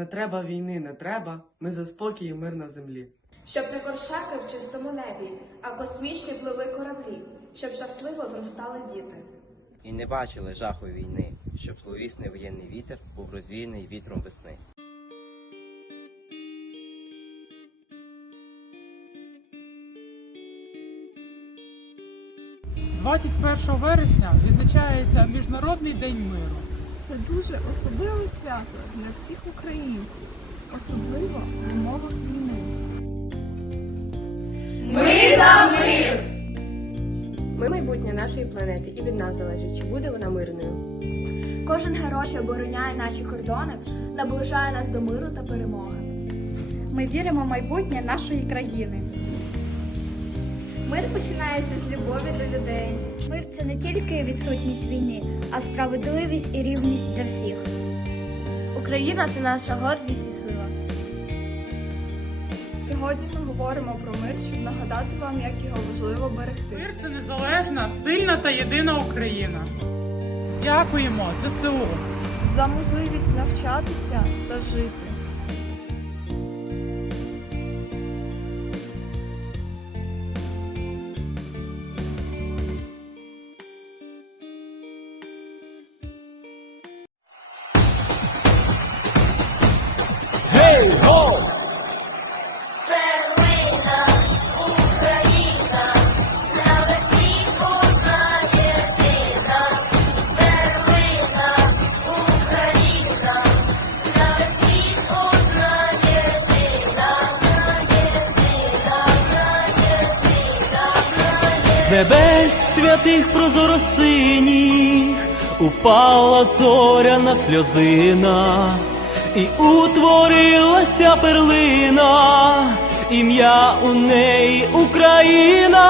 не треба війни, не треба. Ми за спокій і мир на землі. Щоб не коршаки в чистому небі, а космічні пливли кораблі, щоб щасливо зростали діти. І не бачили жаху війни, щоб зловісний воєнний вітер був розвіяний вітром весни. – 21 вересня відзначається Міжнародний день миру. Це дуже особливе свято для всіх українців, особливо в умовах війни. Ми за мир! Ми майбутнє нашої планети, і від нас залежить, чи буде вона мирною. Кожен герой, що обороняє наші кордони, наближає нас до миру та перемоги. Ми віримо в майбутнє нашої країни. Мир починається з любові до людей. Мир це не тільки відсутність війни, а справедливість і рівність для всіх. Україна це наша гордість і сила. Сьогодні ми говоримо про мир, щоб нагадати вам, як його важливо берегти. Мир це незалежна, сильна та єдина Україна. Дякуємо ЗСУ. За можливість навчатися та жити. Небес святих прозоросиніх упала зоряна сльозина, і утворилася перлина, ім'я у неї Україна.